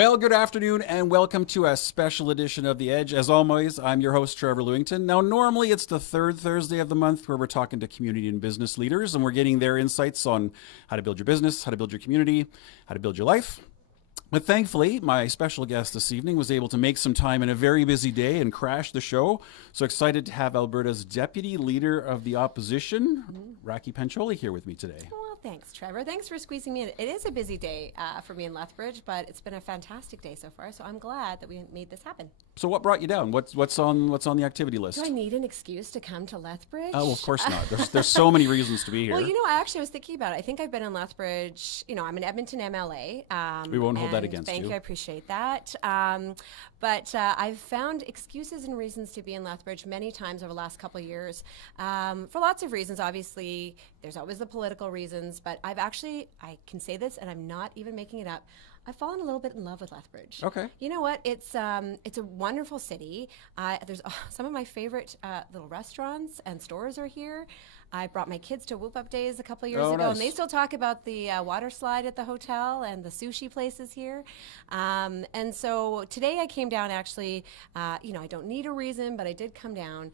Well, good afternoon and welcome to a special edition of The Edge. As always, I'm your host, Trevor Lewington. Now, normally it's the third Thursday of the month where we're talking to community and business leaders and we're getting their insights on how to build your business, how to build your community, how to build your life. But thankfully, my special guest this evening was able to make some time in a very busy day and crash the show. So excited to have Alberta's Deputy Leader of the Opposition, Rakhi Pancholi, here with me today. Well, thanks, Trevor. Thanks for squeezing me in. It is a busy day for me in Lethbridge, but it's been a fantastic day so far. So I'm glad that we made this happen. So what brought you down? What's on the activity list? Do I need an excuse to come to Lethbridge? Oh, of course not. There's so many reasons to be here. Well, I actually was thinking about it. I think I've been in Lethbridge. I'm an Edmonton MLA. We won't hold that against you. Thank you. I appreciate that. But I've found excuses and reasons to be in Lethbridge many times over the last couple of years for lots of reasons. Obviously, there's always the political reasons, but I can say this, and I'm not even making it up. I've fallen a little bit in love with Lethbridge. Okay. You know what? It's a wonderful city. There's some of my favorite little restaurants and stores are here. I brought my kids to Whoop Up Days a couple of years ago, nice. and they still talk about the water slide at the hotel and the sushi places here. And so today I came down actually, I don't need a reason, but I did come down.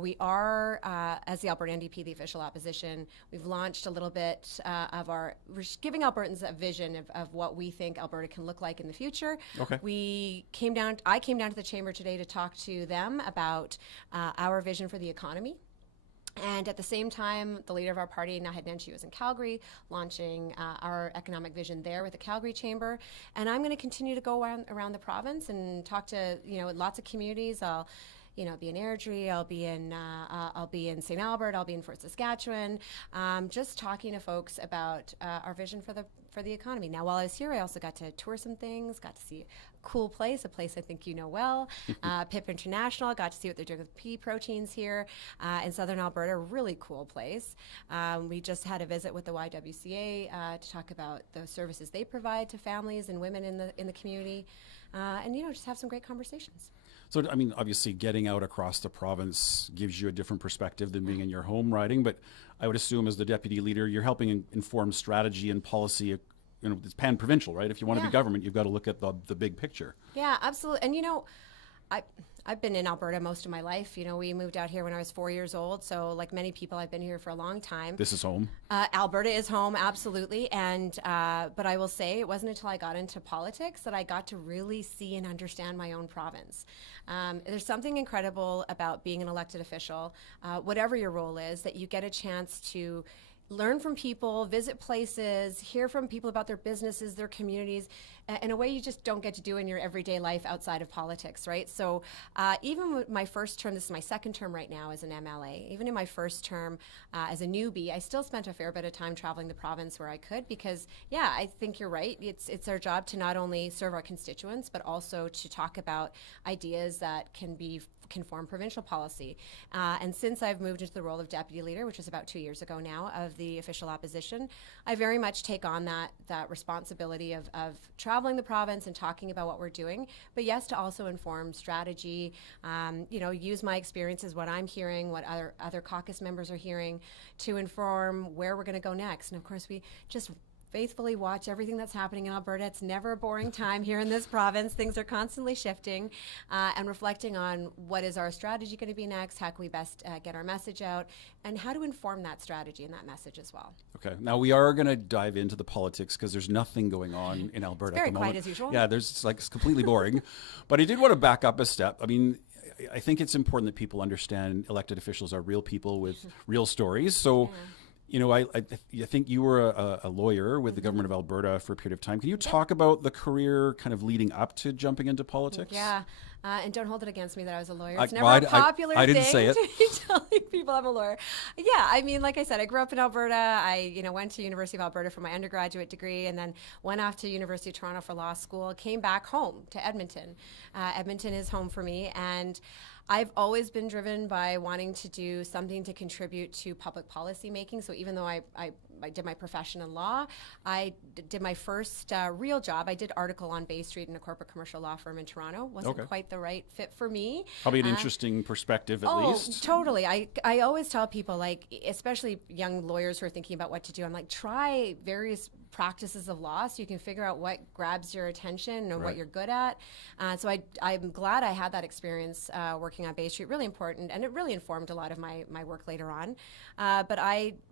We are, as the Alberta NDP, the official opposition, we've launched a little bit we're giving Albertans a vision of what we think Alberta can look like in the future. Okay. I came down to the chamber today to talk to them about our vision for the economy. And at the same time, the leader of our party, Naheed Nenshi, was in Calgary, launching our economic vision there with the Calgary Chamber. And I'm going to continue to go around the province and talk to lots of communities. I'll be in Airdrie, I'll be in St. Albert, I'll be in Fort Saskatchewan, just talking to folks about our vision for the economy. Now, while I was here, I also got to tour some things, got to see a cool place, a place I think you know well, PIP International, got to see what they're doing with pea proteins here in southern Alberta, really cool place. We just had a visit with the YWCA to talk about the services they provide to families and women in the community, and just have some great conversations. So, obviously getting out across the province gives you a different perspective than being in your home riding, but I would assume as the deputy leader, you're helping inform strategy and policy. It's pan-provincial, right? If you want to be government, you've got to look at the big picture. Yeah, absolutely. And, I've been in Alberta most of my life. We moved out here when I was 4 years old. So like many people, I've been here for a long time. This is home. Alberta is home, absolutely. And but I will say it wasn't until I got into politics that I got to really see and understand my own province. There's something incredible about being an elected official, whatever your role is, that you get a chance to learn from people, visit places, hear from people about their businesses, their communities, in a way you just don't get to do in your everyday life outside of politics, right? So even with my first term, this is my second term right now as an MLA, even in my first term as a newbie, I still spent a fair bit of time traveling the province where I could because, I think you're right. It's our job to not only serve our constituents, but also to talk about ideas that can form provincial policy. And since I've moved into the role of deputy leader, which was about 2 years ago now, of the official opposition, I very much take on that responsibility of traveling the province and talking about what we're doing, but yes, to also inform strategy, use my experiences, what I'm hearing, what other caucus members are hearing, to inform where we're going to go next. And of course, we just faithfully watch everything that's happening in Alberta. It's never a boring time here in this province. Things are constantly shifting, and reflecting on what is our strategy going to be next, how can we best get our message out, and how to inform that strategy and that message as well. Okay, now we are going to dive into the politics because there's nothing going on in Alberta at the moment. Very quiet as usual. Yeah, it's completely boring. But I did want to back up a step. I think it's important that people understand elected officials are real people with real stories. So. I think you were a lawyer with the government of Alberta for a period of time. Can you talk about the career kind of leading up to jumping into politics? Yeah, and don't hold it against me that I was a lawyer. It's never a popular I thing didn't say it. to be telling people I'm a lawyer. Yeah, like I said, I grew up in Alberta. I went to University of Alberta for my undergraduate degree and then went off to University of Toronto for law school, came back home to Edmonton. Edmonton is home for me, and I've always been driven by wanting to do something to contribute to public policy making. So even though I did my profession in law, I did my first real job. I did article on Bay Street in a corporate commercial law firm in Toronto. Wasn't quite the right fit for me. Probably an interesting perspective at least. Totally. I always tell people, especially young lawyers who are thinking about what to do, I'm like, try various practices of law, so you can figure out what grabs your attention and what you're good at. So I'm glad I had that experience working on Bay Street. Really important, and it really informed a lot of my work later on. But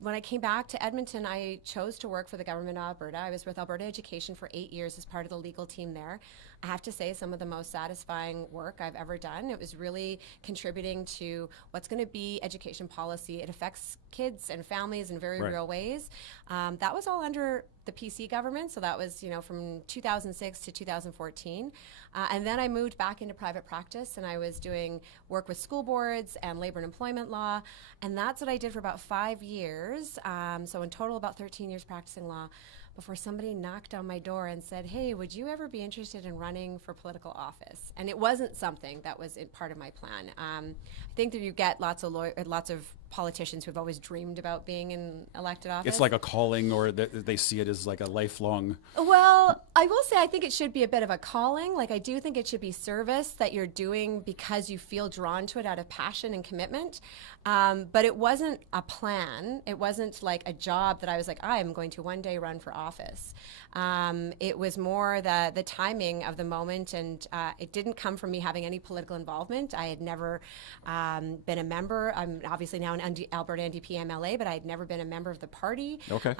when I came back to Edmonton, I chose to work for the government of Alberta. I was with Alberta Education for 8 years as part of the legal team there. I have to say, some of the most satisfying work I've ever done. It was really contributing to what's going to be education policy. It affects kids and families in very real ways. That was all under the PC government, so that was from 2006 to 2014. And then I moved back into private practice, and I was doing work with school boards and labor and employment law, and that's what I did for about 5 years. So in total, about 13 years practicing law, before somebody knocked on my door and said, "Hey, would you ever be interested in running for political office?" And it wasn't something that was part of my plan. I think that you get lots of politicians who've always dreamed about being in elected office. It's like a calling, or they see it as like a lifelong. Well, I will say I think it should be a bit of a calling. Like, I do think it should be service that you're doing because you feel drawn to it out of passion and commitment. But it wasn't a plan. It wasn't like a job that I was like, I am going to one day run for office. It was more the timing of the moment, and it didn't come from me having any political involvement. I had never been a member. I'm obviously now an Alberta NDP MLA, but I had never been a member of the party. Okay.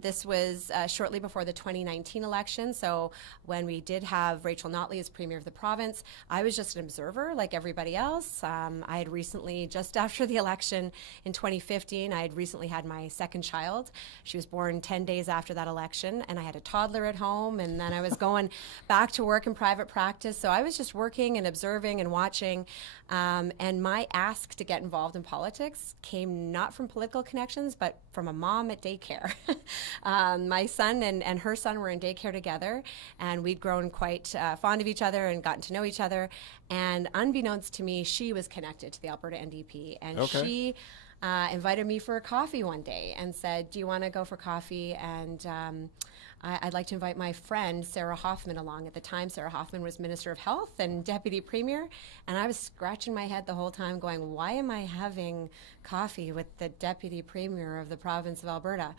This was shortly before the 2019 election, so when we did have Rachel Notley as Premier of the province, I was just an observer like everybody else. I had recently, just after the election in 2015, I had recently had my second child. She was born 10 days after that election, and I had a toddler at home, and then I was going back to work in private practice, so I was just working and observing and watching. And my ask to get involved in politics came not from political connections, but from a mom at daycare. My son and her son were in daycare together, and we'd grown quite fond of each other and gotten to know each other. And unbeknownst to me, she was connected to the Alberta NDP, and she invited me for a coffee one day and said, "Do you want to go for coffee?" And I'd like to invite my friend Sarah Hoffman along. At the time, Sarah Hoffman was Minister of Health and Deputy Premier, and I was scratching my head the whole time going, why am I having coffee with the Deputy Premier of the province of Alberta?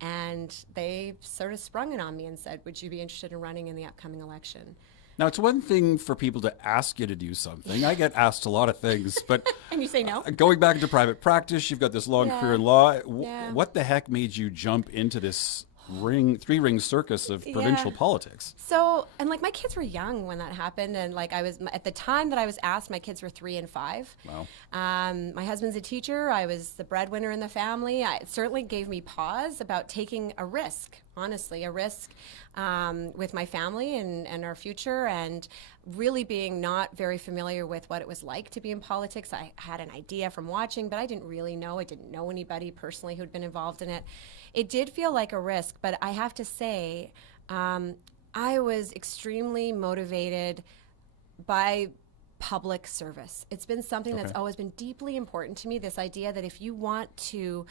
And they sort of sprung it on me and said, would you be interested in running in the upcoming election? Now, it's one thing for people to ask you to do something. I get asked a lot of things, but and you say no? Going back into private practice, you've got this long career in law. What the heck made you jump into this three-ring circus of provincial politics? So, and like, my kids were young when that happened, and like, I was at the time that I was asked, my kids were 3 and 5. Wow. My husband's a teacher. I was the breadwinner in the family. It certainly gave me pause about taking a risk, honestly, a risk with my family and our future, and really being not very familiar with what it was like to be in politics. I had an idea from watching, but I didn't really know. I didn't know anybody personally who'd been involved in it. It did feel like a risk, but I have to say, I was extremely motivated by public service. It's been something that's always been deeply important to me, this idea that if you want to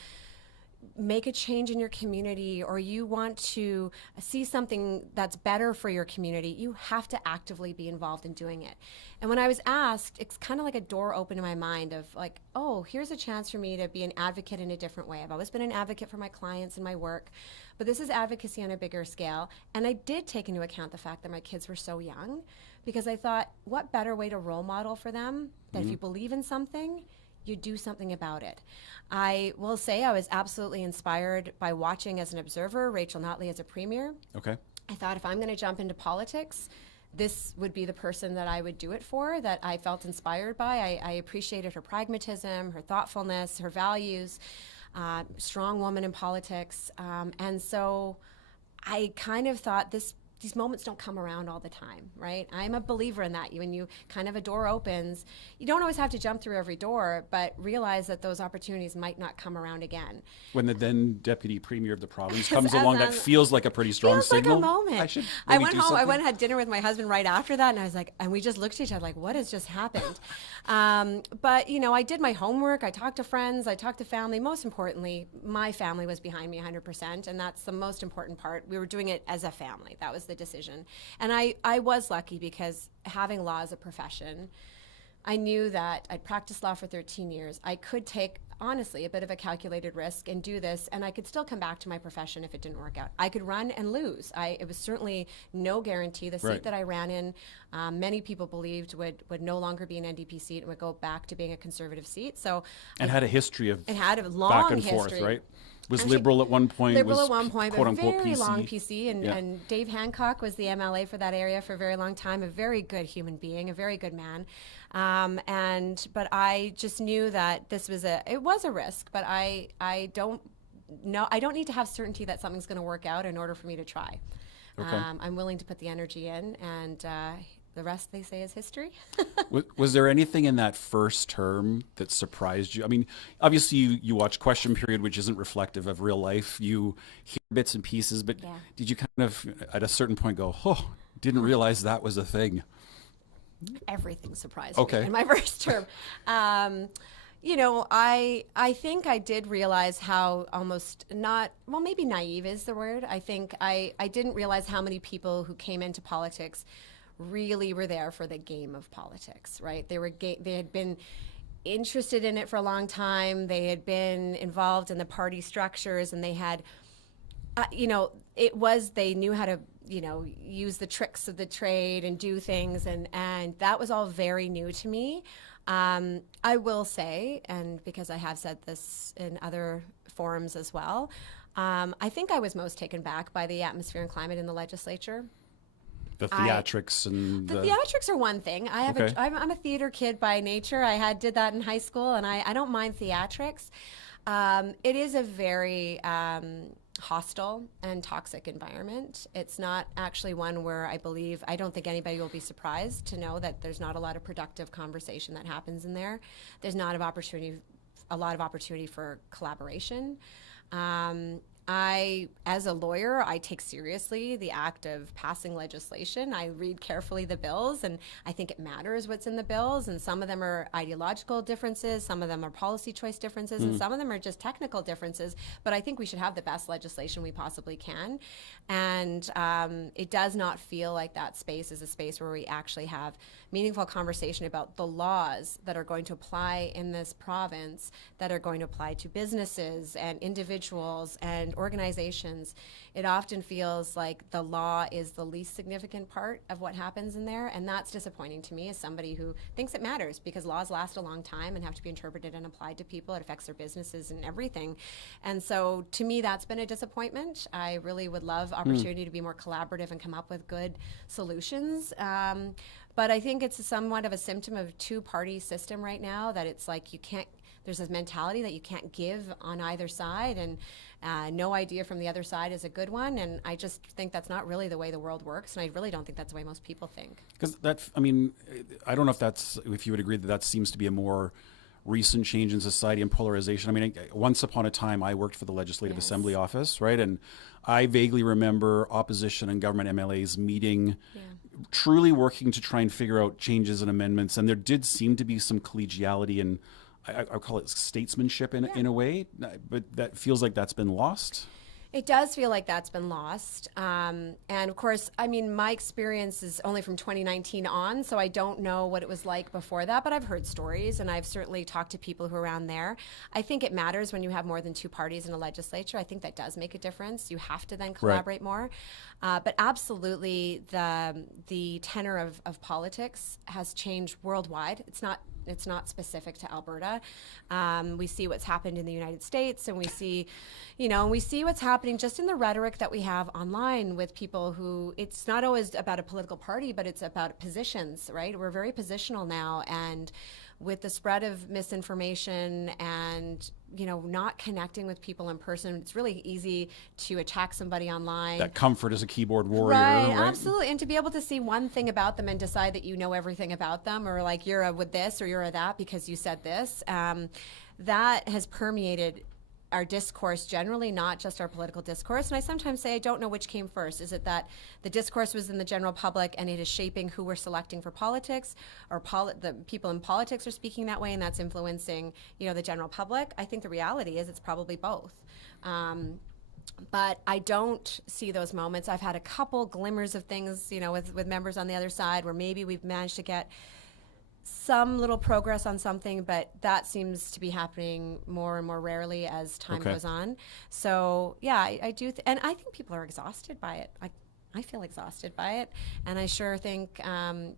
make a change in your community, or you want to see something that's better for your community, you have to actively be involved in doing it. And when I was asked, it's kind of like a door opened in my mind of like, oh, here's a chance for me to be an advocate in a different way. I've always been an advocate for my clients and my work, but this is advocacy on a bigger scale. And I did take into account the fact that my kids were so young, because I thought, what better way to role model for them that if you believe in something, you do something about it. I will say I was absolutely inspired by watching as an observer Rachel Notley as a premier. Okay. I thought, if I'm going to jump into politics, this would be the person that I would do it for, that I felt inspired by. I appreciated her pragmatism, her thoughtfulness, her values, strong woman in politics. And so I kind of thought these moments don't come around all the time, right? I'm a believer in that. When you kind of a door opens, you don't always have to jump through every door, but realize that those opportunities might not come around again. When the then Deputy Premier of the province comes along, that feels like a pretty strong signal. Like a moment. I went home, I went and had dinner with my husband right after that, and I was like, and we just looked at each other like, what has just happened? But, you know, I did my homework. I talked to friends. I talked to family. Most importantly, my family was behind me 100%, and that's the most important part. We were doing it as a family. That was the decision. And I was lucky, because having law as a profession, I knew that I'd practiced law for 13 years. I could take honestly, a bit of a calculated risk and do this, and I could still come back to my profession if it didn't work out. I could run and lose. It was certainly no guarantee. The seat that I ran in, many people believed would no longer be an NDP seat and would go back to being a Conservative seat. So, and had a history of had a long back and history. Forth, right? Was actually, Liberal at one point. Liberal was at one point, quote but unquote very PC. long PC. And Dave Hancock was the MLA for that area for a very long time. A very good human being, a very good man. But I just knew that it was a risk. But I don't need to have certainty that something's going to work out in order for me to try. Okay. I'm willing to put the energy in, and the rest, they say, is history. Was there anything in that first term that surprised you? I mean, obviously you watch Question Period, which isn't reflective of real life. You hear bits and pieces, but did you kind of, at a certain point, go, oh, didn't realize that was a thing? Everything surprised me in my first term. I think I did realize how maybe naive is the word. I think I didn't realize how many people who came into politics really were there for the game of politics, right? They had been interested in it for a long time. They had been involved in the party structures, and they had, they knew how to, use the tricks of the trade and do things, and that was all very new to me. I will say, and because I have said this in other forums as well, I think I was most taken back by the atmosphere and climate in the legislature. The theatrics the theatrics are one thing. I'm a theater kid by nature. Did that in high school, and I don't mind theatrics. It is a very hostile and toxic environment. It's not actually one where I don't think anybody will be surprised to know that there's not a lot of productive conversation that happens in there. There's not a lot of opportunity for collaboration. As a lawyer, I take seriously the act of passing legislation. I read carefully the bills, and I think it matters what's in the bills, and some of them are ideological differences, some of them are policy choice differences, and some of them are just technical differences, but I think we should have the best legislation we possibly can. And it does not feel like that space is a space where we actually have meaningful conversation about the laws that are going to apply in this province, that are going to apply to businesses and individuals and organizations. It often feels like the law is the least significant part of what happens in there, and that's disappointing to me as somebody who thinks it matters, because laws last a long time and have to be interpreted and applied to people. It affects their businesses and everything. And so to me, that's been a disappointment. I really would love opportunity to be more collaborative and come up with good solutions. But I think it's somewhat of a symptom of a two-party system right now, that it's like there's this mentality that you can't give on either side, and no idea from the other side is a good one. And I just think that's not really the way the world works, and I really don't think that's the way most people think. Because I don't know if you would agree that seems to be a more recent change in society and polarization. I mean, once upon a time, I worked for the Legislative Assembly office, right? And I vaguely remember opposition and government MLAs meeting, truly working to try and figure out changes and amendments. And there did seem to be some collegiality and I call it statesmanship in a way, but that feels like that's been lost. It does feel like that's been lost. And of course, my experience is only from 2019 on, so I don't know what it was like before that, but I've heard stories, and I've certainly talked to people who are around there. I think it matters when you have more than two parties in a legislature. I think that does make a difference. You have to then collaborate more. But absolutely, the tenor of politics has changed worldwide. It's not specific to Alberta. We see what's happened in the United States, and we see what's happening just in the rhetoric that we have online with people who, it's not always about a political party, but it's about positions, right? We're very positional now, and with the spread of misinformation and not connecting with people in person, it's really easy to attack somebody online. That comfort as a keyboard warrior, right? Absolutely. And to be able to see one thing about them and decide that you know everything about them, or like you're a with this or you're a that because you said this, that has permeated our discourse generally, not just our political discourse. And I sometimes say I don't know which came first. Is it that the discourse was in the general public and it is shaping who we're selecting for politics, or the people in politics are speaking that way and that's influencing the general public? I think the reality is it's probably both. But I don't see those moments. I've had a couple glimmers of things with members on the other side where maybe we've managed to get some little progress on something, but that seems to be happening more and more rarely as time goes on. So yeah, I do, and I think people are exhausted by it. I feel exhausted by it, and I sure think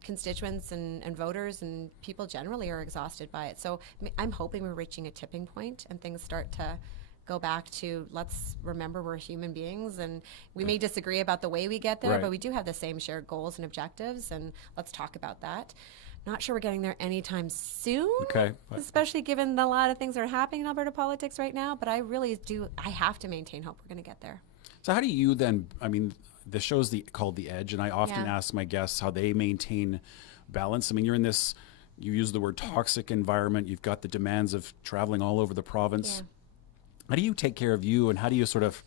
constituents and voters and people generally are exhausted by it. So I'm hoping we're reaching a tipping point and things start to go back to, let's remember we're human beings, and we may disagree about the way we get there, but we do have the same shared goals and objectives, and let's talk about that. Not sure we're getting there anytime soon, especially given a lot of things that are happening in Alberta politics right now, but I really do, I have to maintain hope we're going to get there. So how do you then, I mean, the show's called The Edge, and I often ask my guests how they maintain balance. I mean, you're in this, you use the word toxic environment, you've got the demands of traveling all over the province. How do you take care of you, and how do you sort of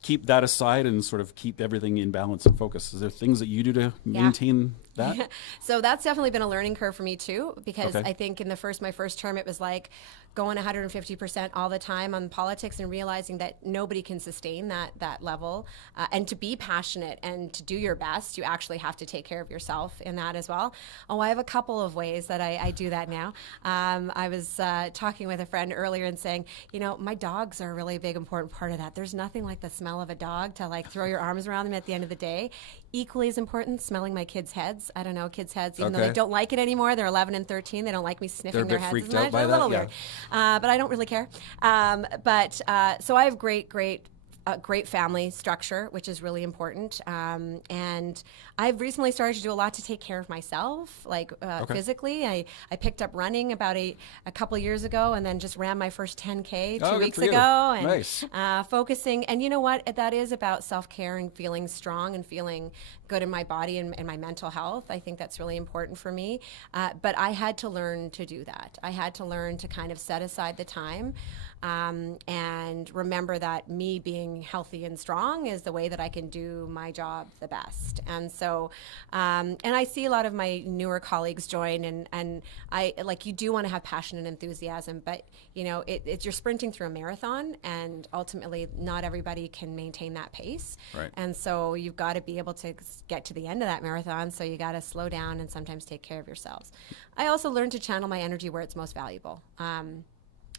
keep that aside and sort of keep everything in balance and focus? Is there things that you do to maintain that? So that's definitely been a learning curve for me too, because I think in my first term, it was like going 150% all the time on politics and realizing that nobody can sustain that level. And to be passionate and to do your best, you actually have to take care of yourself in that as well. Oh, I have a couple of ways that I do that now. I was talking with a friend earlier and saying, you know, my dogs are a really big, important part of that. There's nothing like the smell of a dog to like throw your arms around them at the end of the day. Equally as important, smelling my kids' heads. I don't know, kids' heads, even though they don't like it anymore. They're 11 and 13. They don't like me sniffing their heads as much. They're a little weird. But I don't really care. So I have great family structure, which is really important. And I've recently started to do a lot to take care of myself, like physically. I picked up running about a couple of years ago, and then just ran my first 10K 2 weeks ago. And nice. Focusing. And you know what? That is about self-care and feeling strong and feeling good in my body and my mental health. I think that's really important for me. But I had to learn to do that. I had to learn to kind of set aside the time. And remember that me being healthy and strong is the way that I can do my job the best. And so, and I see a lot of my newer colleagues join, and I like, you do want to have passion and enthusiasm, but you know, it's you're sprinting through a marathon, and ultimately not everybody can maintain that pace. Right. And so you've got to be able to get to the end of that marathon. So you got to slow down and sometimes take care of yourselves. I also learned to channel my energy where it's most valuable.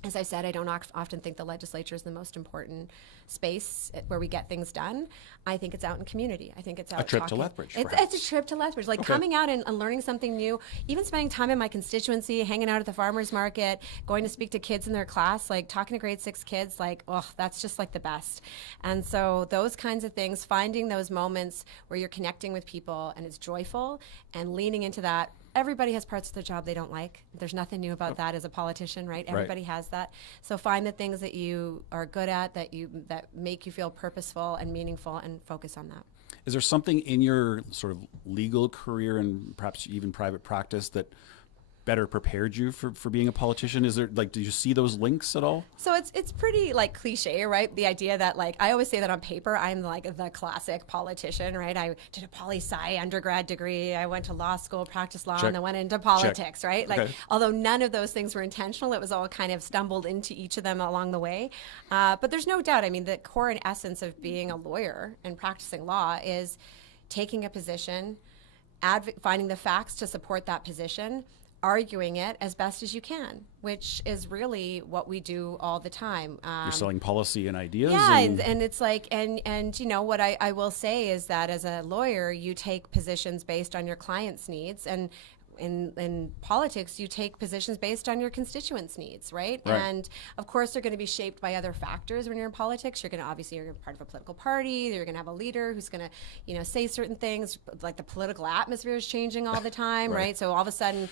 As I said, I don't often think the legislature is the most important space where we get things done. I think it's out in community. I think it's out a trip talking. to Lethbridge. It's a trip to Lethbridge. Like coming out and learning something new, even spending time in my constituency, hanging out at the farmers market, going to speak to kids in their class, like talking to grade 6 kids, like, oh, that's just like the best. And so those kinds of things, finding those moments where you're connecting with people and it's joyful and leaning into that. Everybody has parts of their job they don't like. There's nothing new about that as a politician, right? Everybody has that. So find the things that you are good at, that make you feel purposeful and meaningful, and focus on that. Is there something in your sort of legal career and perhaps even private practice that better prepared you for being a politician? Is there, like, did you see those links at all? So it's pretty like cliche, right? The idea that, like, I always say that on paper, I'm like the classic politician, right? I did a poli-sci undergrad degree. I went to law school, practiced law, and then went into politics, right? Like, although none of those things were intentional, it was all kind of stumbled into each of them along the way. But there's no doubt, I mean, the core and essence of being a lawyer and practicing law is taking a position, finding the facts to support that position, arguing it as best as you can, which is really what we do all the time. You're selling policy and ideas. Yeah, and it's like, and you know, what I will say is that as a lawyer, you take positions based on your client's needs, and in politics, you take positions based on your constituents' needs, right? And of course, they're going to be shaped by other factors when you're in politics. You're part of a political party. You're going to have a leader who's going to, you know, say certain things. Like the political atmosphere is changing all the time, right? So all of a sudden,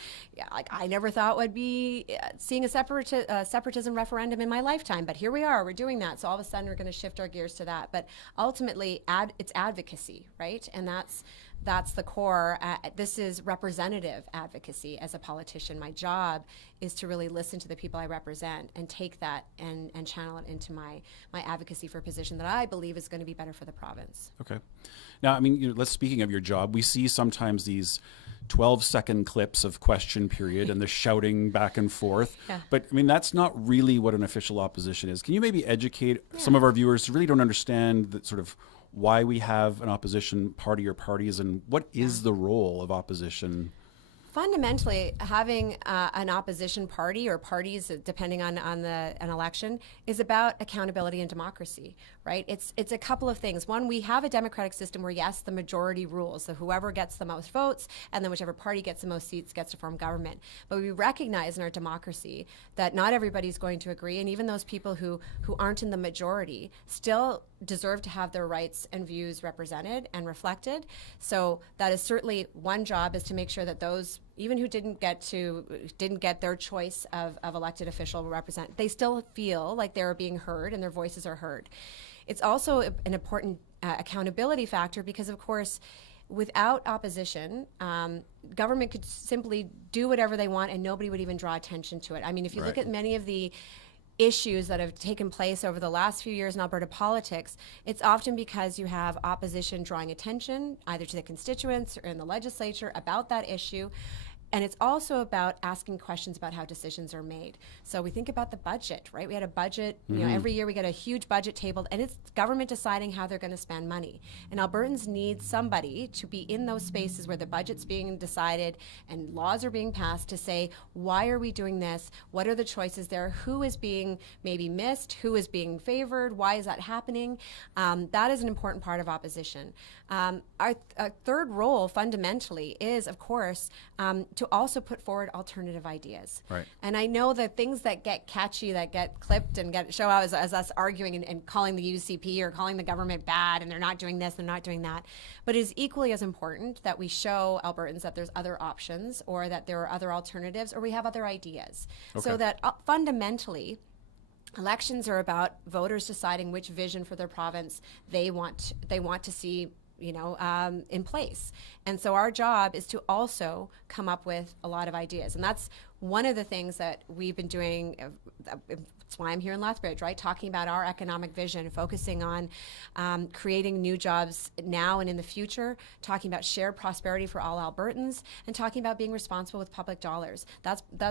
like, I never thought would be seeing a separatism referendum in my lifetime, but here we are. We're doing that. So all of a sudden, we're going to shift our gears to that. But ultimately, it's advocacy, right? And that's the core. This is representative advocacy as a politician. My job is to really listen to the people I represent and take that and channel it into my advocacy for a position that I believe is going to be better for the province. Okay. Now, I mean, speaking of your job, we see sometimes these 12-second clips of question period and the shouting back and forth. But I mean, that's not really what an official opposition is. Can you maybe educate some of our viewers who really don't understand that sort of why we have an opposition party or parties, and what is the role of opposition? Fundamentally, having an opposition party or parties, depending on an election, is about accountability and democracy, right? It's a couple of things. One, we have a democratic system where, yes, the majority rules. So whoever gets the most votes and then whichever party gets the most seats gets to form government. But we recognize in our democracy that not everybody's going to agree, and even those people who aren't in the majority still deserve to have their rights and views represented and reflected. So that is certainly one job, is to make sure that those, even who didn't get their choice of elected official represent, they still feel like they're being heard and their voices are heard. It's also an important accountability factor because, of course, without opposition, government could simply do whatever they want and nobody would even draw attention to it. I mean, if you look at many of the issues that have taken place over the last few years in Alberta politics, it's often because you have opposition drawing attention either to the constituents or in the legislature about that issue. And it's also about asking questions about how decisions are made. So we think about the budget, right? We had a budget, you know, every year we get a huge budget tabled, and it's government deciding how they're going to spend money. And Albertans need somebody to be in those spaces where the budget's being decided and laws are being passed to say, why are we doing this? What are the choices there? Who is being maybe missed? Who is being favored? Why is that happening? That is an important part of opposition. Our third role fundamentally is, of course, to also put forward alternative ideas. Right. And I know that things that get catchy, that get clipped and show out as us arguing and calling the UCP or calling the government bad and they're not doing this, they're not doing that. But it is equally as important that we show Albertans that there's other options or that there are other alternatives or we have other ideas. Okay. So that fundamentally, elections are about voters deciding which vision for their province they want to see, you know, in place. And so our job is to also come up with a lot of ideas. And that's one of the things that we've been doing. That's why I'm here in Lethbridge, right? Talking about our economic vision, focusing on creating new jobs now and in the future, talking about shared prosperity for all Albertans, and talking about being responsible with public dollars.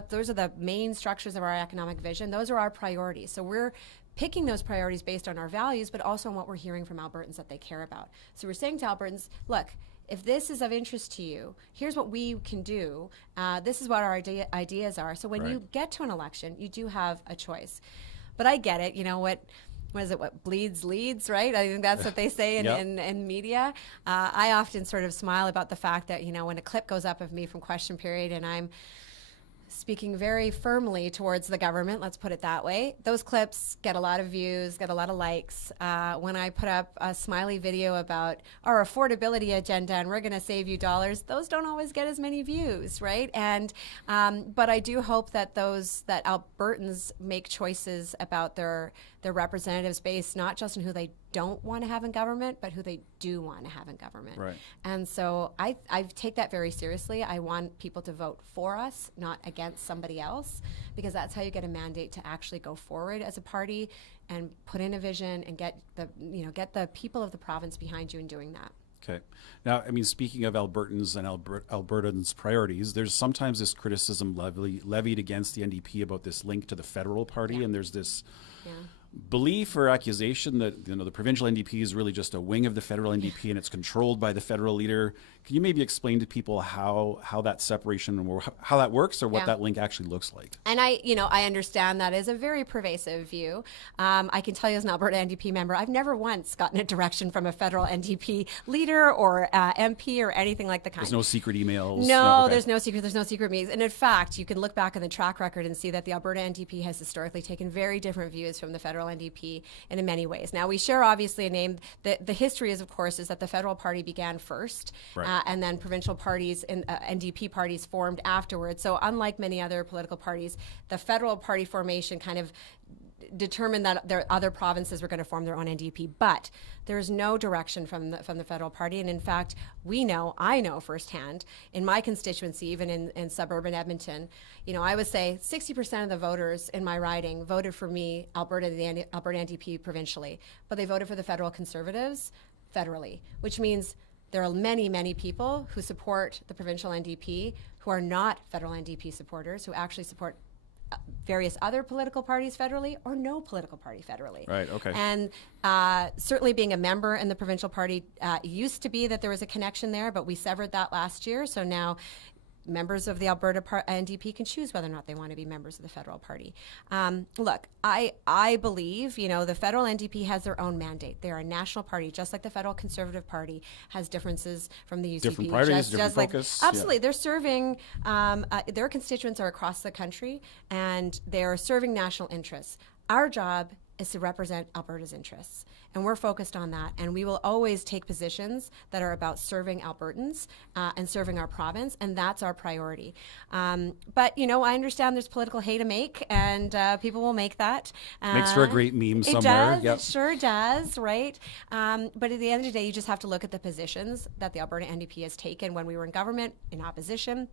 Those are the main structures of our economic vision. Those are our priorities. So we're picking those priorities based on our values, but also on what we're hearing from Albertans that they care about. So we're saying to Albertans, look, if this is of interest to you, here's what we can do. This is what our ideas are. So when you get to an election, you do have a choice. But I get it. You know, what is it? What bleeds leads, right? I think that's what they say in media. I often sort of smile about the fact that, you know, when a clip goes up of me from Question Period and I'm speaking very firmly towards the government, let's put it that way, those clips get a lot of views, get a lot of likes. When I put up a smiley video about our affordability agenda and we're going to save you dollars, those don't always get as many views, right? And but I do hope that that Albertans make choices about their representatives based not just on who they don't want to have in government, but who they do want to have in government. Right. And so I take that very seriously. I want people to vote for us, not against somebody else, because that's how you get a mandate to actually go forward as a party and put in a vision and get the people of the province behind you in doing that. Okay. Now, I mean, speaking of Albertans and Albertans' priorities, there's sometimes this criticism levied against the NDP about this link to the federal party, and there's this belief or accusation that, you know, the provincial NDP is really just a wing of the federal NDP and it's controlled by the federal leader. Can you maybe explain to people how that separation or how that works or what that link actually looks like? And I understand that is a very pervasive view. I can tell you as an Alberta NDP member, I've never once gotten a direction from a federal NDP leader or MP or anything like the kind. There's no secret emails? No, okay. There's no secret meetings. And in fact, you can look back on the track record and see that the Alberta NDP has historically taken very different views from the federal NDP in many ways. Now, we share obviously a name. The history is, of course, is that the federal party began first. Right. And then provincial parties and NDP parties formed afterwards. So unlike many other political parties, the federal party formation kind of determined that their other provinces were going to form their own NDP. But there's no direction from the federal party. And in fact, I know firsthand in my constituency, even in suburban Edmonton, I would say 60% of the voters in my riding voted for me, Alberta NDP provincially, but they voted for the federal Conservatives federally, which means there are many, many people who support the provincial NDP who are not federal NDP supporters, who actually support various other political parties federally or no political party federally. Right, okay. And certainly being a member in the provincial party used to be that there was a connection there, but we severed that last year. So now members of the Alberta NDP can choose whether or not they want to be members of the federal party. Look, I believe, the federal NDP has their own mandate. They're a national party, just like the federal Conservative Party has differences from the UCP. Different priorities, different focus. Absolutely. Yeah. They're serving, their constituents are across the country, and they're serving national interests. Our job is to represent Alberta's interests. And we're focused on that. And we will always take positions that are about serving Albertans and serving our province. And that's our priority. But, I understand there's political hay to make, and people will make that. Makes for a great meme somewhere. It does. It sure does, right? But at the end of the day, you just have to look at the positions that the Alberta NDP has taken when we were in government, in opposition.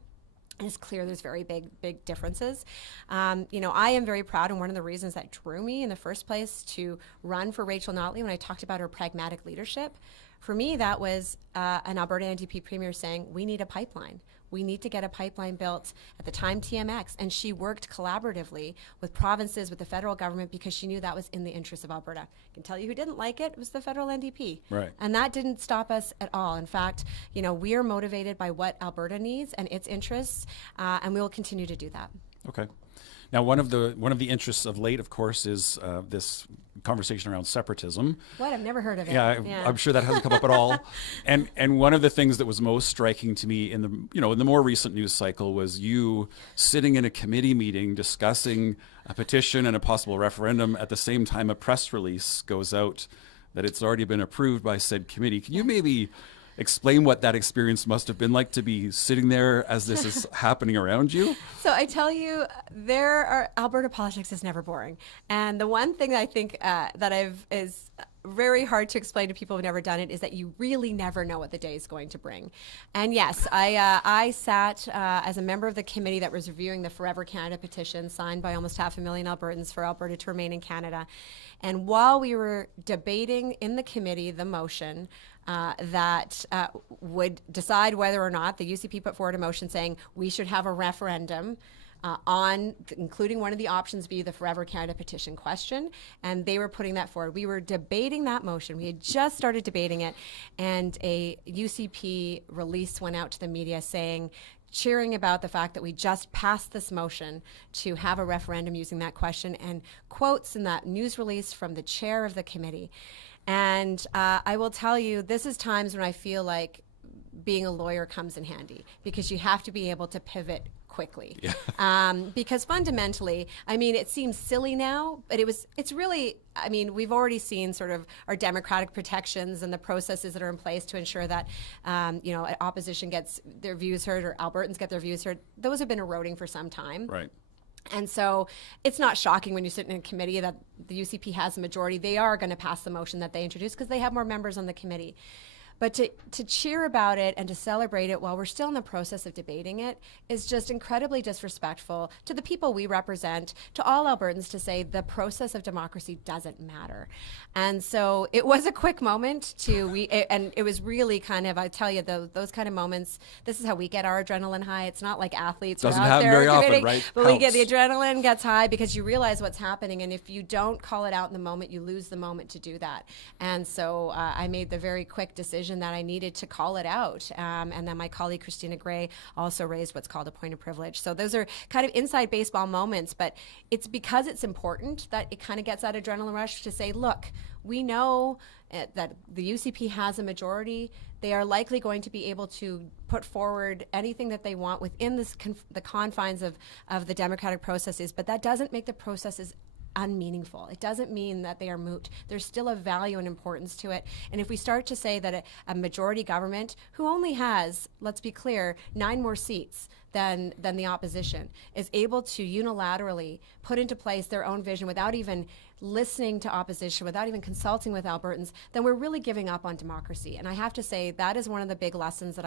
And it's clear there's very big differences. I am very proud, and one of the reasons that drew me in the first place to run for Rachel Notley when I talked about her pragmatic leadership, for me that was an Alberta NDP premier saying, we need a pipeline. We need to get a pipeline built, at the time TMX, and she worked collaboratively with provinces, with the federal government, because she knew that was in the interest of Alberta. I can tell you who didn't like it was the federal NDP. Right. And that didn't stop us at all. In fact, we are motivated by what Alberta needs and its interests, and we will continue to do that. Okay. Now, one of the interests of late, of course, is this conversation around separatism. What? I've never heard of it. Yeah, I'm sure that hasn't come up at all. And one of the things that was most striking to me in the more recent news cycle was you sitting in a committee meeting discussing a petition and a possible referendum at the same time a press release goes out that it's already been approved by said committee. Can you maybe explain what that experience must have been like to be sitting there as this is happening around you? So I tell you, Alberta politics is never boring. And the one thing that I think is very hard to explain to people who've never done it is that you really never know what the day is going to bring. And yes, I sat as a member of the committee that was reviewing the Forever Canada petition signed by almost 500,000 Albertans for Alberta to remain in Canada. And while we were debating in the committee the motion that would decide whether or not the UCP put forward a motion saying we should have a referendum on including one of the options be the Forever Canada petition question, and they were putting that forward. We were debating that motion. We had just started debating it, and a UCP release went out to the media cheering about the fact that we just passed this motion to have a referendum using that question, and quotes in that news release from the chair of the committee. And I will tell you, this is times when I feel like being a lawyer comes in handy, because you have to be able to pivot quickly. Yeah. Because fundamentally, it seems silly now, but it's really, we've already seen sort of our democratic protections and the processes that are in place to ensure that, opposition gets their views heard, or Albertans get their views heard. Those have been eroding for some time. Right. And so it's not shocking when you sit in a committee that the UCP has a majority. They are going to pass the motion that they introduced because they have more members on the committee. But to cheer about it and to celebrate it while we're still in the process of debating it is just incredibly disrespectful to the people we represent, to all Albertans, to say the process of democracy doesn't matter. And so it was a quick moment and it was really kind of, I tell you, those kind of moments, this is how we get our adrenaline high. It's not like athletes doesn't are out happen there very committing, often, right? but we get the adrenaline gets high because you realize what's happening. And if you don't call it out in the moment, you lose the moment to do that. And so I made the very quick decision that I needed to call it out. And then my colleague Christina Gray also raised what's called a point of privilege. So those are kind of inside baseball moments, but it's because it's important that it kind of gets that adrenaline rush to say, look, we know that the UCP has a majority. They are likely going to be able to put forward anything that they want within the confines of the democratic processes, but that doesn't make the processes unmeaningful. It doesn't mean that they are moot. There's still a value and importance to it. And if we start to say that a majority government, who only has, let's be clear, 9 more seats than the opposition, is able to unilaterally put into place their own vision without even listening to opposition, without even consulting with Albertans, then we're really giving up on democracy. And I have to say that is one of the big lessons that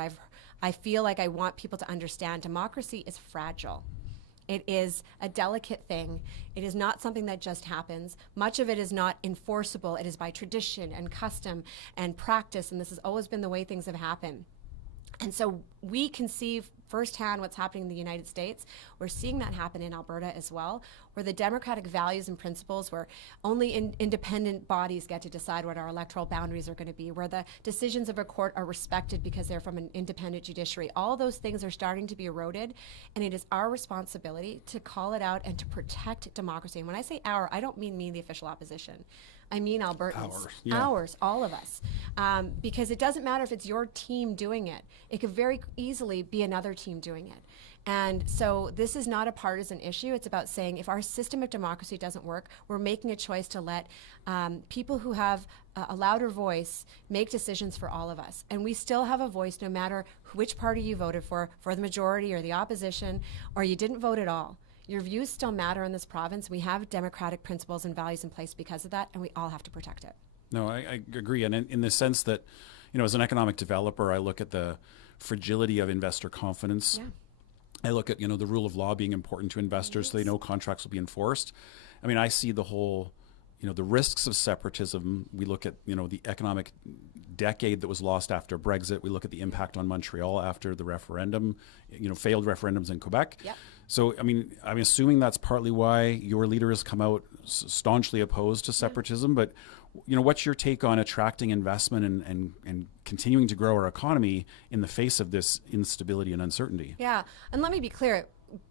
I feel like I want people to understand. Democracy is fragile. It is a delicate thing. It is not something that just happens. Much of it is not enforceable. It is by tradition and custom and practice, and this has always been the way things have happened. And so we conceive firsthand what's happening in the United States. We're seeing that happen in Alberta as well, where the democratic values and principles, where only independent bodies get to decide what our electoral boundaries are going to be, where the decisions of a court are respected because they're from an independent judiciary. All those things are starting to be eroded, and it is our responsibility to call it out and to protect democracy. And when I say our, I don't mean me, the official opposition. I mean Albertans. Ours, all of us. Because it doesn't matter if it's your team doing it. It could very easily be another team doing it. And so this is not a partisan issue. It's about saying if our system of democracy doesn't work, we're making a choice to let people who have a louder voice make decisions for all of us. And we still have a voice no matter which party you voted for the majority or the opposition, or you didn't vote at all. Your views still matter in this province. We have democratic principles and values in place because of that, and we all have to protect it. No, I agree. And in the sense that, as an economic developer, I look at the fragility of investor confidence. Yeah. I look at, the rule of law being important to investors so they know contracts will be enforced. I mean, I see the whole, the risks of separatism. We look at, the economic decade that was lost after Brexit. We look at the impact on Montreal after the referendum, failed referendums in Quebec. Yep. So, I mean, I'm assuming that's partly why your leader has come out staunchly opposed to separatism. But, what's your take on attracting investment and continuing to grow our economy in the face of this instability and uncertainty? Yeah. And let me be clear.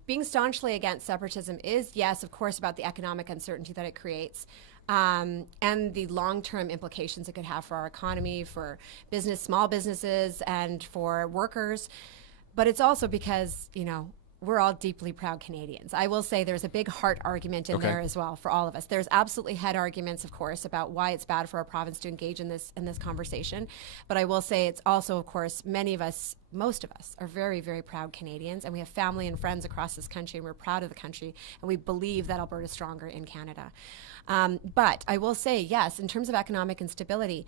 Being staunchly against separatism is, yes, of course, about the economic uncertainty that it creates. And the long-term implications it could have for our economy, for small businesses, and for workers. But it's also because, we're all deeply proud Canadians. I will say there's a big heart argument in there as well for all of us. There's absolutely head arguments, of course, about why it's bad for our province to engage in this conversation. But I will say it's also, of course, most of us are very, very proud Canadians, and we have family and friends across this country, and we're proud of the country, and we believe that Alberta is stronger in Canada. But I will say, yes, in terms of economic instability,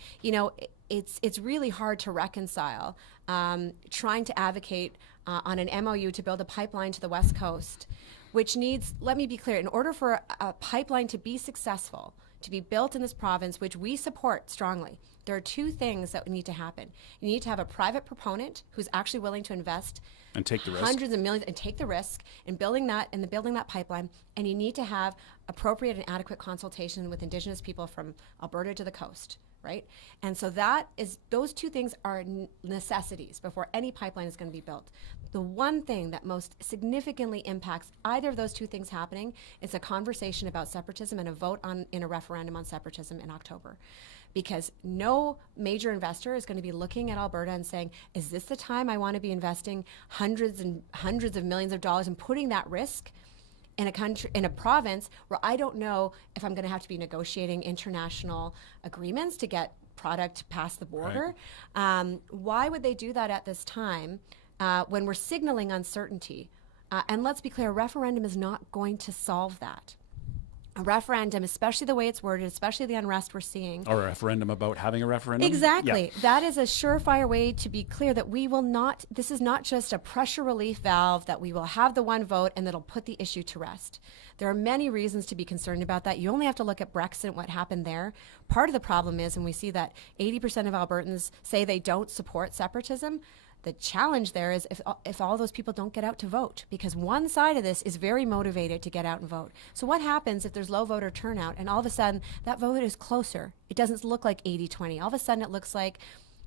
it's really hard to reconcile trying to advocate on an MOU to build a pipeline to the West Coast, which needs, let me be clear, in order for a pipeline to be successful, to be built in this province, which we support strongly, there are two things that need to happen. You need to have a private proponent who's actually willing to invest and take the risk, hundreds of millions, and take the risk in building that pipeline. And you need to have appropriate and adequate consultation with Indigenous people from Alberta to the coast, right? And so those two things are necessities before any pipeline is going to be built. The one thing that most significantly impacts either of those two things happening is a conversation about separatism and a vote in a referendum on separatism in October. Because no major investor is going to be looking at Alberta and saying, is this the time I want to be investing hundreds and hundreds of millions of dollars and putting that risk in a province where I don't know if I'm going to have to be negotiating international agreements to get product past the border? Right. Why would they do that at this time when we're signaling uncertainty? And let's be clear, a referendum is not going to solve that. A referendum, especially the way it's worded, especially the unrest we're seeing. Or a referendum about having a referendum? Exactly. Yeah. That is a surefire way to be clear that we will not, this is not just a pressure relief valve that we will have the one vote and that'll put the issue to rest. There are many reasons to be concerned about that. You only have to look at Brexit, what happened there. Part of the problem is, and we see that 80% of Albertans say they don't support separatism. The challenge there is if all those people don't get out to vote, because one side of this is very motivated to get out and vote. So what happens if there's low voter turnout and all of a sudden that vote is closer? It doesn't look like 80-20. All of a sudden it looks like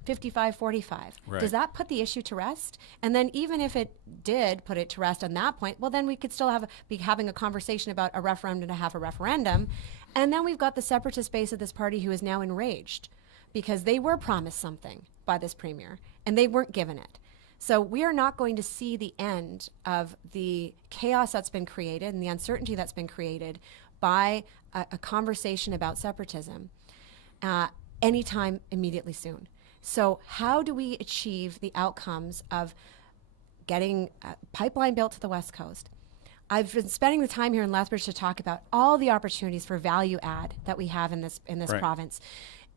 55-45. Right. Does that put the issue to rest? And then even if it did put it to rest on that point, well, then we could still be having a conversation about a referendum to have a referendum. And then we've got the separatist base of this party who is now enraged because they were promised something by this premier and they weren't given it. So we are not going to see the end of the chaos that's been created and the uncertainty that's been created by a conversation about separatism anytime immediately soon. So how do we achieve the outcomes of getting a pipeline built to the West Coast? I've been spending the time here in Lethbridge to talk about all the opportunities for value add that we have in this Right. province.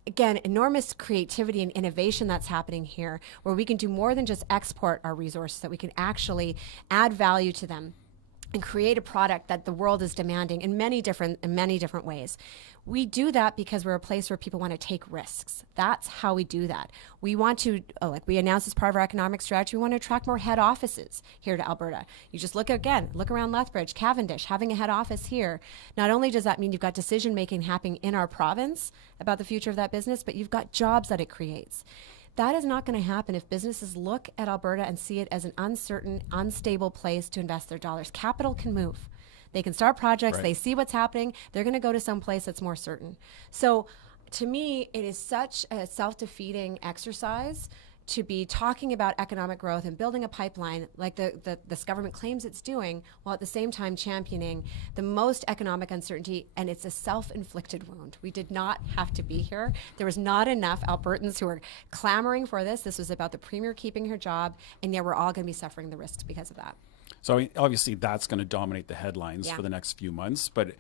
Again, enormous creativity and innovation that's happening here, where we can do more than just export our resources, that we can actually add value to them. and create a product that the world is demanding in many different ways. We do that because we're a place where people want to take risks. That's how we do that. We want to, like we announced as part of our economic strategy, we want to attract more head offices here to Alberta. You just look around Lethbridge, Cavendish, having a head office here. Not only does that mean you've got decision making happening in our province about the future of that business, but you've got jobs that it creates. That is not going to happen if businesses look at Alberta and see it as an uncertain, unstable place to invest their dollars. Capital can move. They can start projects. Right. They see what's happening. They're going to go to some place that's more certain. So to me, it is such a self-defeating exercise to be talking about economic growth and building a pipeline like this government claims it's doing, while at the same time championing the most economic uncertainty, and it's a self-inflicted wound. We did not have to be here. There was not enough Albertans who were clamoring for this. This was about the Premier keeping her job, and yet we're all going to be suffering the risks because of that. So obviously that's going to dominate the headlines for the next few months, but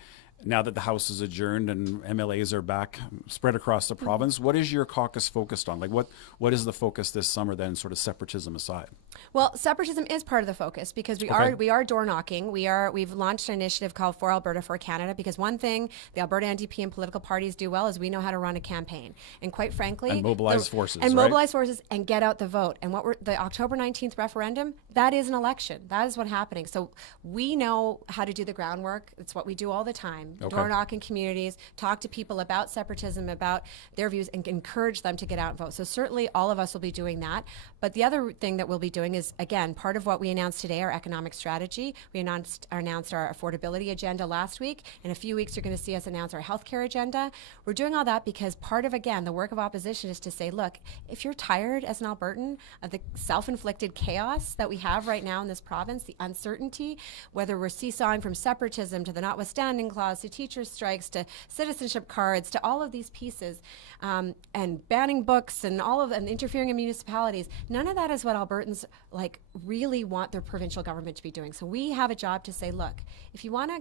now that the House is adjourned and MLAs are back spread across the province, what is your caucus focused on? Like what is the focus this summer then, sort of separatism aside? Well, separatism is part of the focus because we are door knocking. We've launched an initiative called For Alberta, for Canada, because one thing the Alberta NDP and political parties do well is we know how to run a campaign. And quite frankly, and mobilize forces. And mobilize forces and get out the vote. And the October 19th referendum, that is an election. That is what's happening. So we know how to do the groundwork. It's what we do all the time. Door knock in communities, talk to people about separatism, about their views, and encourage them to get out and vote. So certainly all of us will be doing that. But the other thing that we'll be doing is, again, part of what we announced today, our economic strategy. We announced our affordability agenda last week. In a few weeks, you're going to see us announce our healthcare agenda. We're doing all that because part of, again, the work of opposition is to say, look, if you're tired as an Albertan of the self-inflicted chaos that we have right now in this province, the uncertainty, whether we're seesawing from separatism to the notwithstanding clause, to teachers' strikes, to citizenship cards, to all of these pieces, and banning books and and interfering in municipalities. None of that is what Albertans really want their provincial government to be doing. So we have a job to say, look, if you want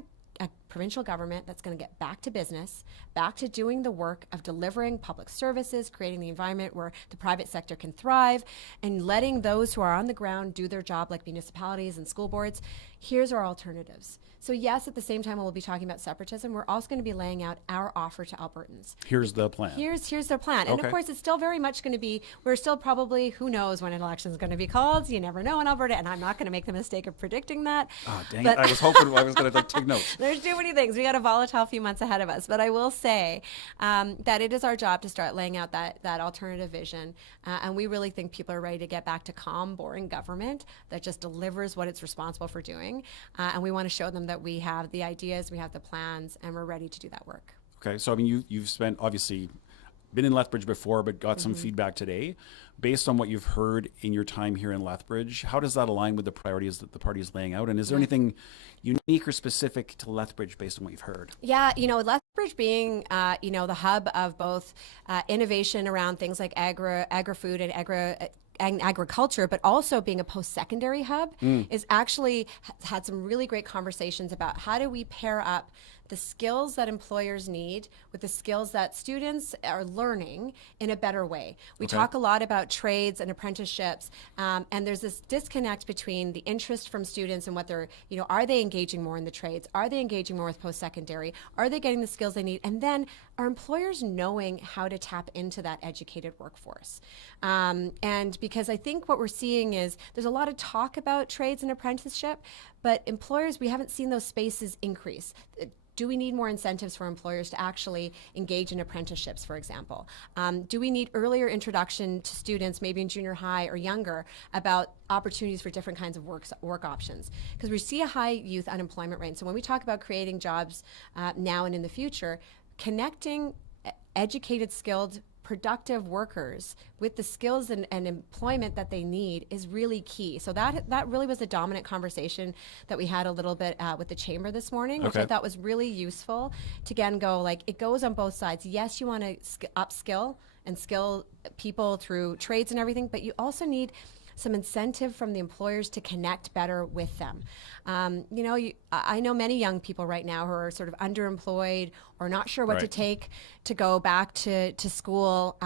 a provincial government that's going to get back to business, back to doing the work of delivering public services, creating the environment where the private sector can thrive, and letting those who are on the ground do their job like municipalities and school boards, here's our alternatives. So yes, at the same time we'll be talking about separatism, we're also going to be laying out our offer to Albertans. Here's the plan. Here's the plan. And of course, it's still very much going to be, we're still probably, who knows when an election is going to be called. You never know in Alberta, and I'm not going to make the mistake of predicting that. Oh, dang it. I was hoping I was going to take notes. There's too many things. We got a volatile few months ahead of us. But I will say that it is our job to start laying out that alternative vision. And we really think people are ready to get back to calm, boring government that just delivers what it's responsible for doing. And we want to show them that we have the ideas, we have the plans, and we're ready to do that work. Okay, so I mean, you've spent, obviously, been in Lethbridge before, but got some feedback today. Based on what you've heard in your time here in Lethbridge, how does that align with the priorities that the party is laying out? And is there anything unique or specific to Lethbridge based on what you've heard? Yeah, Lethbridge being, the hub of both innovation around things like agri-food and agriculture, but also being a post-secondary hub, is actually had some really great conversations about how do we pair up the skills that employers need with the skills that students are learning in a better way. We talk a lot about trades and apprenticeships, and there's this disconnect between the interest from students and what they're, are they engaging more in the trades? Are they engaging more with post-secondary? Are they getting the skills they need? And then are employers knowing how to tap into that educated workforce? And because I think what we're seeing is there's a lot of talk about trades and apprenticeship, but employers, we haven't seen those spaces increase. Do we need more incentives for employers to actually engage in apprenticeships, for example? Do we need earlier introduction to students, maybe in junior high or younger, about opportunities for different kinds of work options? Because we see a high youth unemployment rate. So when we talk about creating jobs now and in the future, connecting educated, skilled, productive workers with the skills and employment that they need is really key. So that really was the dominant conversation that we had a little bit with the chamber this morning, which I thought was really useful to again go it goes on both sides. Yes, you want to upskill and skill people through trades and everything, but you also need some incentive from the employers to connect better with them. I know many young people right now who are sort of underemployed or not sure what to take to go back to school.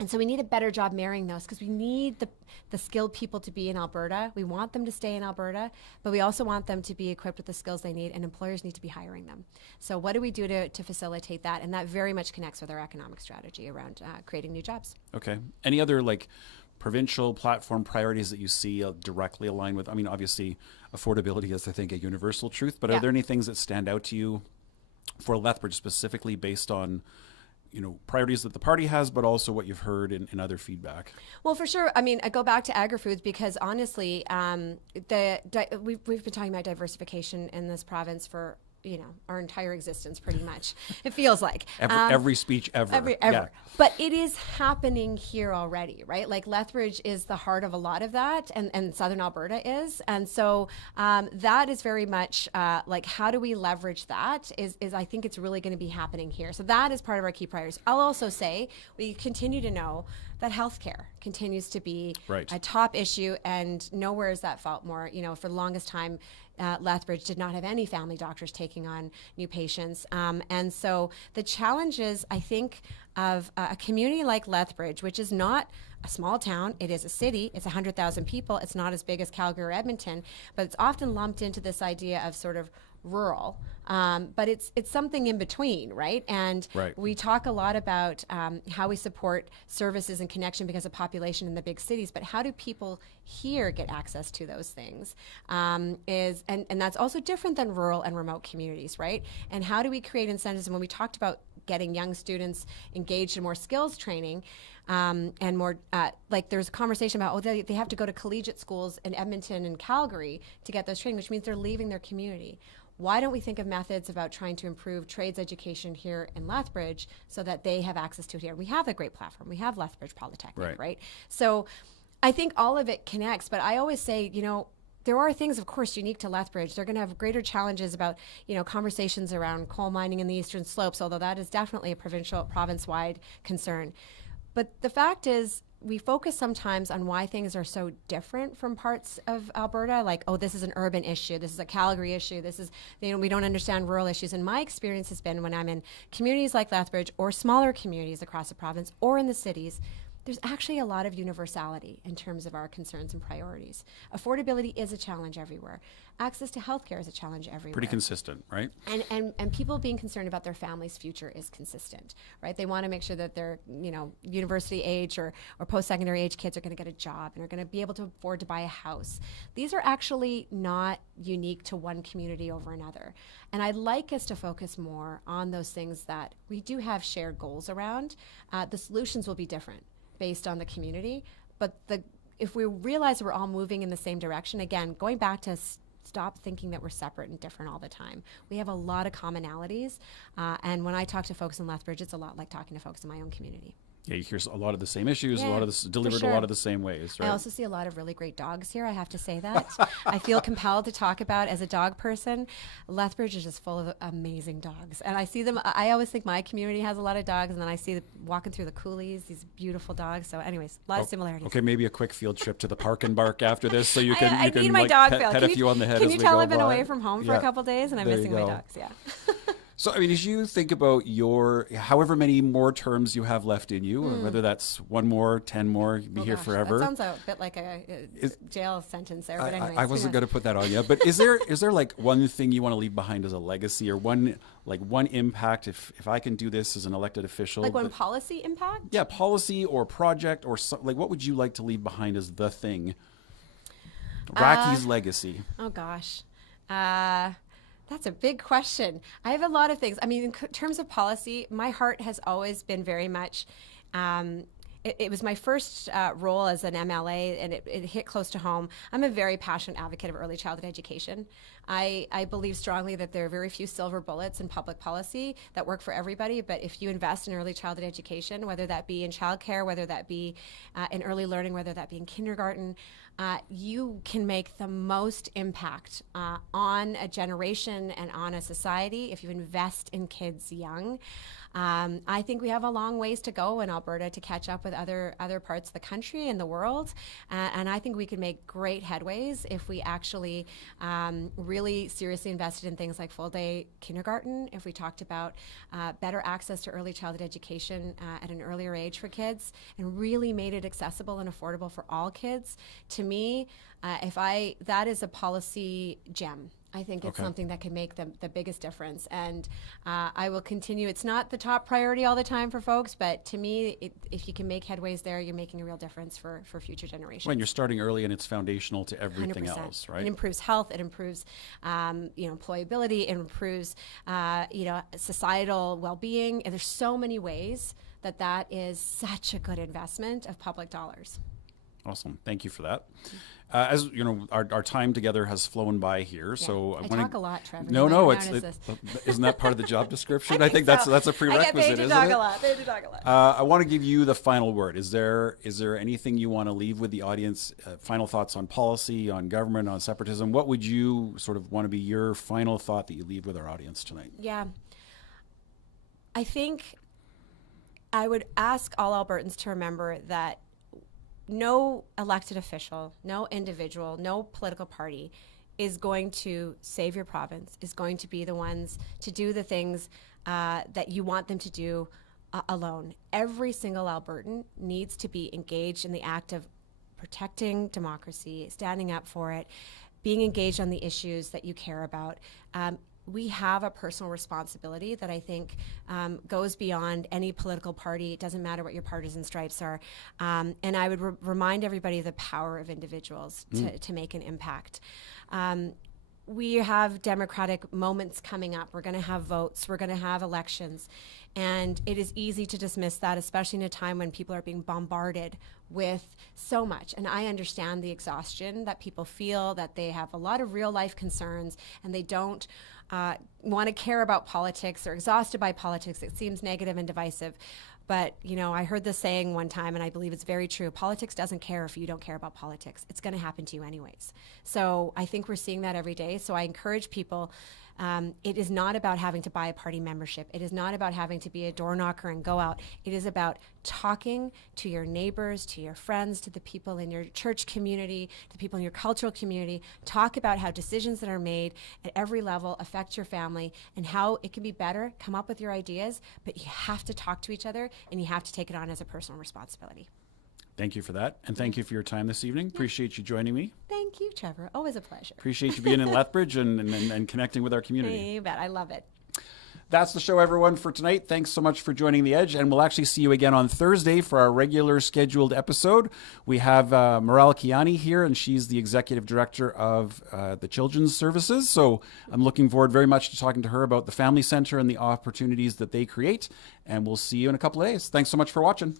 And so we need a better job marrying those, because we need the skilled people to be in Alberta. We want them to stay in Alberta, but we also want them to be equipped with the skills they need, and employers need to be hiring them. So what do we do to facilitate that? And that very much connects with our economic strategy around creating new jobs. Okay. Any other like provincial platform priorities that you see directly aligned with? I mean, obviously affordability is, I think, a universal truth, but are there any things that stand out to you for Lethbridge specifically based on priorities that the party has, but also what you've heard in other feedback? Well, for sure. I mean, I go back to agri-foods because honestly, we've been talking about diversification in this province for our entire existence, pretty much. It feels like every speech ever. Yeah. But it is happening here already, right? Like Lethbridge is the heart of a lot of that, and Southern Alberta is, and so that is very much like, how do we leverage that? Is I think it's really going to be happening here. So that is part of our key priorities. I'll also say we continue to know that healthcare continues to be a top issue, and nowhere is that felt more. For the longest time, Lethbridge did not have any family doctors taking on new patients. And so the challenges, I think, of a community like Lethbridge, which is not a small town, it is a city, it's 100,000 people, it's not as big as Calgary or Edmonton, but it's often lumped into this idea of sort of rural, but it's something in between, right? And we talk a lot about how we support services and connection because of population in the big cities, but how do people here get access to those things? And that's also different than rural and remote communities, right? And how do we create incentives? And when we talked about getting young students engaged in more skills training, and more, like there's a conversation about, they have to go to collegiate schools in Edmonton and Calgary to get those training, which means they're leaving their community. Why don't we think of methods about trying to improve trades education here in Lethbridge so that they have access to it here? We have a great platform. We have Lethbridge Polytechnic, right? So I think all of it connects, but I always say, there are things, of course, unique to Lethbridge. They're going to have greater challenges about, conversations around coal mining in the Eastern Slopes, although that is definitely a province-wide concern. But the fact is, we focus sometimes on why things are so different from parts of Alberta, like, this is an urban issue, this is a Calgary issue, this is, we don't understand rural issues. And my experience has been when I'm in communities like Lethbridge or smaller communities across the province or in the cities, there's actually a lot of universality in terms of our concerns and priorities. Affordability is a challenge everywhere. Access to healthcare is a challenge everywhere. Pretty consistent, right? And people being concerned about their family's future is consistent, right? They want to make sure that their, university age or post-secondary age kids are going to get a job and are going to be able to afford to buy a house. These are actually not unique to one community over another. And I'd like us to focus more on those things that we do have shared goals around. The solutions will be different based on the community, but if we realize we're all moving in the same direction, again, going back to stop thinking that we're separate and different all the time. We have a lot of commonalities, and when I talk to folks in Lethbridge, it's a lot like talking to folks in my own community. Yeah, you hear a lot of the same issues, a lot of this delivered a lot of the same ways, right? I also see a lot of really great dogs here, I have to say that. I feel compelled to talk about, as a dog person, Lethbridge is just full of amazing dogs. And I see them, I always think my community has a lot of dogs, and then I see them walking through the coulees, these beautiful dogs. So anyways, a lot of similarities. Okay, maybe a quick field trip to the Park and Bark after this, so you can, I need my dog, Phil. pet a few on the head as we go by. Can you tell I've been away from home for a couple days, and I'm missing my dogs, So, I mean, as you think about your, however many more terms you have left in you, or whether that's one more, 10 more, you'll be here forever. That sounds a bit like a jail sentence there, but anyways. I wasn't going to put that on you, but is there like one thing you want to leave behind as a legacy, or one impact, if I can do this as an elected official? Like one policy impact? Yeah, policy or project or like what would you like to leave behind as the thing? Rakhi's legacy. Oh, gosh. That's a big question. I have a lot of things. I mean, in terms of policy, my heart has always been very much, it was my first role as an MLA, and it hit close to home. I'm a very passionate advocate of early childhood education. I believe strongly that there are very few silver bullets in public policy that work for everybody, but if you invest in early childhood education, whether that be in childcare, whether that be in early learning, whether that be in kindergarten, you can make the most impact on a generation and on a society if you invest in kids young. I think we have a long ways to go in Alberta to catch up with other parts of the country and the world, and I think we can make great headways if we actually really really seriously invested in things like full-day kindergarten, if we talked about better access to early childhood education at an earlier age for kids, and really made it accessible and affordable for all kids, to me, that is a policy gem. I think it's something that can make the biggest difference. And I will continue. It's not the top priority all the time for folks, but to me, if you can make headways there, you're making a real difference for future generations. When you're starting early and it's foundational to everything 100%. else, right? It improves health. It improves, employability. It improves, societal well-being. And there's so many ways that is such a good investment of public dollars. Awesome. Thank you for that. As you know, our time together has flown by here. Yeah. So I talk a lot, Trevor. No, isn't that part of the job description? I think that's a prerequisite, I get paid to isn't talk it? a lot. Paid to talk a lot. I want to give you the final word. Is there anything you want to leave with the audience? Final thoughts on policy, on government, on separatism? What would you sort of want to be your final thought that you leave with our audience tonight? Yeah. I think I would ask all Albertans to remember that no elected official, no individual, no political party is going to save your province, is going to be the ones to do the things that you want them to do alone. Every single Albertan needs to be engaged in the act of protecting democracy, standing up for it, being engaged on the issues that you care about. We have a personal responsibility that I think goes beyond any political party. It doesn't matter what your partisan stripes are. And I would remind everybody of the power of individuals to make an impact. We have democratic moments coming up. We're going to have votes. We're going to have elections. And it is easy to dismiss that, especially in a time when people are being bombarded with so much. And I understand the exhaustion that people feel, that they have a lot of real life concerns and they don't want to care about politics. They're exhausted by politics. It seems negative and divisive. But, I heard this saying one time, and I believe it's very true. Politics doesn't care if you don't care about politics. It's going to happen to you anyways. So I think we're seeing that every day. So I encourage people, it is not about having to buy a party membership. It is not about having to be a door knocker and go out. It is about talking to your neighbors, to your friends, to the people in your church community, to the people in your cultural community. Talk about how decisions that are made at every level affect your family and how it can be better. Come up with your ideas, but you have to talk to each other and you have to take it on as a personal responsibility. Thank you for that. And thank you for your time this evening. Appreciate you joining me. Thank you, Trevor. Always a pleasure. Appreciate you being in Lethbridge and connecting with our community. You bet. I love it. That's the show, everyone, for tonight. Thanks so much for joining The Edge, and we'll actually see you again on Thursday for our regular scheduled episode. We have Maral Kiani here, and she's the Executive Director of the Children's Services. So I'm looking forward very much to talking to her about the Family Centre and the opportunities that they create, and we'll see you in a couple of days. Thanks so much for watching.